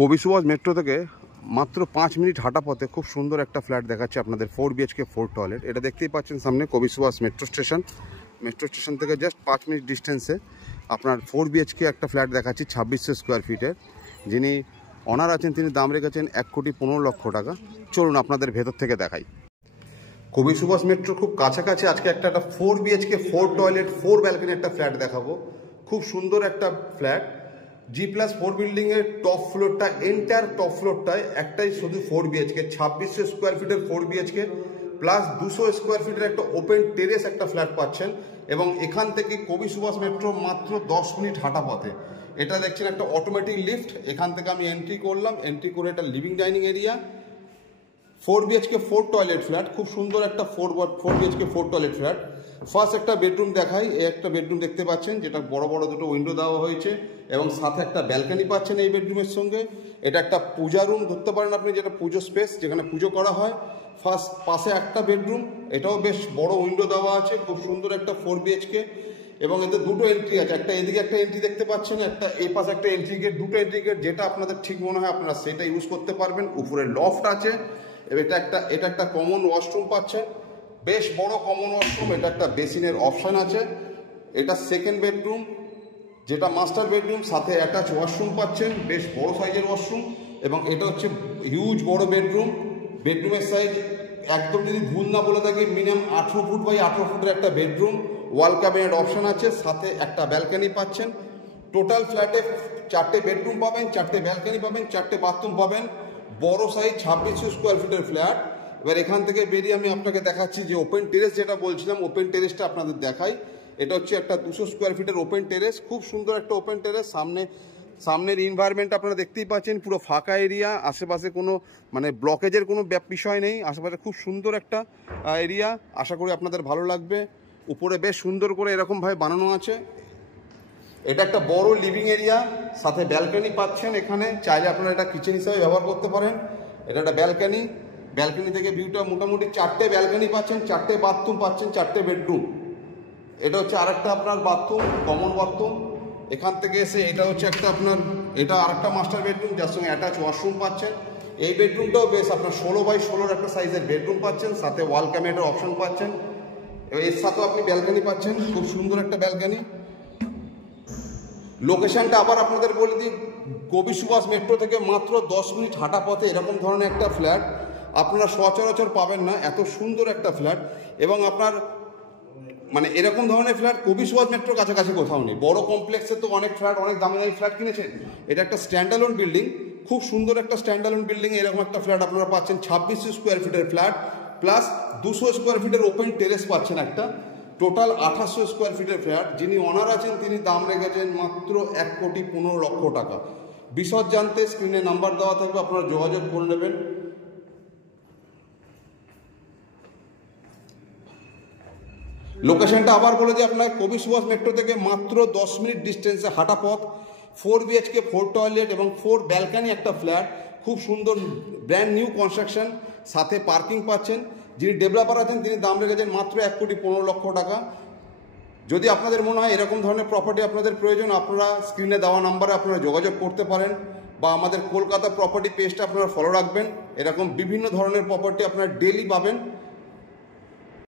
কবি সুভাষ মেট্রো থেকে মাত্র 5 মিনিট হাঁটা পথে খুব সুন্দর একটা ফ্ল্যাট দেখাচ্ছে আপনাদের 4 BHK 4 টয়লেট। এটা দেখতেই পাচ্ছেন সামনে কবি সুভাষ মেট্রো স্টেশন থেকে জাস্ট 5 মিনিট ডিস্টেন্সে আপনার 4 BHK একটা ফ্ল্যাট দেখাচ্ছি 2600 স্কোয়ার ফিটের। যিনি অনার আছেন তিনি দাম রেখেছেন 1,15,00,000 টাকা। চলুন আপনাদের ভেতর থেকে দেখাই। কবি সুভাষ মেট্রো খুব কাছাকাছি আজকে একটা 4 BHK 4 টয়লেট 4 ব্যালকনি একটা ফ্ল্যাট দেখাবো। খুব সুন্দর একটা ফ্ল্যাট, G+4 বিল্ডিংয়ের টপ ফ্লোরটা, এন্টায়ার টপ ফ্লোরটায় একটাই শুধু 4 BHK 2600 স্কোয়ার ফিটের 4 BHK প্লাস 200 স্কোয়ার ফিটের একটা ওপেন টেরেস একটা ফ্ল্যাট পাচ্ছেন। এবং এখান থেকে কবি সুভাষ মেট্রো মাত্র 10 মিনিট হাঁটা পথে। এটা দেখছেন একটা অটোমেটিক লিফট, এখান থেকে আমি এন্ট্রি করলাম, এন্ট্রি করে একটা living dining area, 4 BHK 4 toilet flat, খুব সুন্দর একটা 4 BHK 4 টয়লেট ফ্ল্যাট। ফার্স্ট একটা বেডরুম দেখাই, এই একটা বেডরুম দেখতে পাচ্ছেন যেটা বড় বড় দুটো উইন্ডো দেওয়া হয়েছে এবং সাথে একটা ব্যালকনি পাচ্ছেন এই বেডরুমের সঙ্গে। এটা একটা পূজা রুম ধরতে পারেন আপনি, যেটা পুজো স্পেস যেখানে পুজো করা হয়। ফার্স্ট পাশে একটা বেডরুম, এটাও বেশ বড় উইন্ডো দেওয়া আছে, খুব সুন্দর একটা 4 BHK এবং এতে দুটো এন্ট্রি আছে, একটা এদিকে একটা এন্ট্রি দেখতে পাচ্ছেন, একটা এই পাশে একটা এন্ট্রি গেট, দুটো এন্ট্রি গেট, যেটা আপনাদের ঠিক মনে হয় আপনারা সেটা ইউজ করতে পারবেন। উপরে লফট আছে, এটা একটা কমন ওয়াশরুম পাচ্ছেন, বেশ বড় কমন ওয়াশরুম। এটা একটা বেসিনের অপশান আছে। এটা সেকেন্ড বেডরুম, যেটা মাস্টার বেডরুম, সাথে অ্যাটাচ ওয়াশরুম পাচ্ছেন, বেশ বড় সাইজের ওয়াশরুম। এবং এটা হচ্ছে হিউজ বড় বেডরুম। বেডরুমের সাইজ একদম যদি ভুল না বলে থাকি মিনিমাম 18 ফুট বাই 18 ফুটের একটা বেডরুম। ওয়াল ক্যাবিনেট অপশান আছে, সাথে একটা ব্যালকনি পাচ্ছেন। টোটাল ফ্ল্যাটে 4টে বেডরুম পাবেন, 4টে ব্যালকনি পাবেন, 4টে বাথরুম পাবেন। বড় সাইজ 2600 স্কোয়ার ফিটের ফ্ল্যাট। এবার এখান থেকে বেরিয়ে আমি আপনাকে দেখাচ্ছি যে ওপেন টেরেস, যেটা বলছিলাম ওপেন টেরেসটা আপনাদের দেখাই। এটা হচ্ছে একটা 200 স্কোয়ার ফিটের ওপেন টেরেস, খুব সুন্দর একটা ওপেন টেরেস। সামনের এনভায়রনমেন্ট আপনারা দেখতেই পাচ্ছেন, পুরো ফাঁকা এরিয়া, আশেপাশে কোনো মানে ব্লকেজের কোনো বিষয় নেই, আশেপাশে খুব সুন্দর একটা এরিয়া। আশা করি আপনাদের ভালো লাগবে। উপরে বেশ সুন্দর করে এরকমভাবে বানানো আছে। এটা একটা বড় লিভিং এরিয়া, সাথে ব্যালকনি পাচ্ছেন এখানে, চাইলে আপনারা এটা কিচেন হিসাবে ব্যবহার করতে পারেন। এটা একটা ব্যালকনি থেকে ভিউটা মোটামুটি 4টে ব্যালকনি পাচ্ছেন, 4টে বাথরুম পাচ্ছেন, 4টে বেডরুম। এটা হচ্ছে আরেকটা আপনার বাথরুম, কমন বাথরুম। এখান থেকে এসে এটা হচ্ছে একটা আপনার, এটা আরেকটা মাস্টার বেডরুম যার সঙ্গে অ্যাটাচ ওয়াশরুম পাচ্ছেন। এই বেডরুমটাও বেশ আপনার 16 বাই 16 একটা সাইজের বেডরুম পাচ্ছেন, সাথে ওয়াল ক্যাবিনেটের অপশন পাচ্ছেন। এর সাথেও আপনি ব্যালকনি পাচ্ছেন, খুব সুন্দর একটা ব্যালকনি। লোকেশনটা আবার আপনাদের বলে দিই, কবি সুভাষ মেট্রো থেকে মাত্র 10 মিনিট হাঁটা পথে এরকম ধরনের একটা ফ্ল্যাট আপনারা সচরাচর পাবেন না, এত সুন্দর একটা ফ্ল্যাট। এবং আপনার মানে এরকম ধরনের ফ্ল্যাট কবি সুভাষ মেট্রোর কাছাকাছি কোথাও নেই। বড় কমপ্লেক্সে তো অনেক ফ্ল্যাট, অনেক দামি দামি ফ্ল্যাট কিনেছেন, এটা একটা স্ট্যান্ডালোন বিল্ডিং, খুব সুন্দর একটা স্ট্যান্ডালোন বিল্ডিং। এরকম একটা ফ্ল্যাট আপনারা পাচ্ছেন 2600 স্কোয়ার ফিটের ফ্ল্যাট প্লাস 200 স্কোয়ার ফিটের ওপেন টেরেস পাচ্ছেন একটা, টোটাল 2800 স্কোয়ার ফিটের ফ্ল্যাট। যিনি অনার আছেন তিনি দাম রেখেছেন মাত্র 1,15,00,000 টাকা। বিশদ জানতে স্ক্রিনে নাম্বার দেওয়া থাকবে, আপনারা যোগাযোগ করে নেবেন। লোকেশনটা আবার বলে দিই আপনার, কবি সুভাষ মেট্রো থেকে মাত্র 10 মিনিট ডিস্টেন্সে হাঁটা পথ, 4 BHK 4 টয়লেট এবং 4 ব্যালকনি একটা ফ্ল্যাট, খুব সুন্দর ব্র্যান্ড নিউ কনস্ট্রাকশন, সাথে পার্কিং পাচ্ছেন। যিনি ডেভেলপার আছেন তিনি দাম রেখেছেন মাত্র 1,15,00,000 টাকা। যদি আপনাদের মনে হয় এরকম ধরনের প্রপার্টি আপনাদের প্রয়োজন, আপনারা স্ক্রিনে দেওয়া নাম্বারে আপনারা যোগাযোগ করতে পারেন, বা আমাদের কলকাতা প্রপার্টি পেজটা আপনারা ফলো রাখবেন। এরকম বিভিন্ন ধরনের প্রপার্টি আপনারা ডেইলি পাবেন।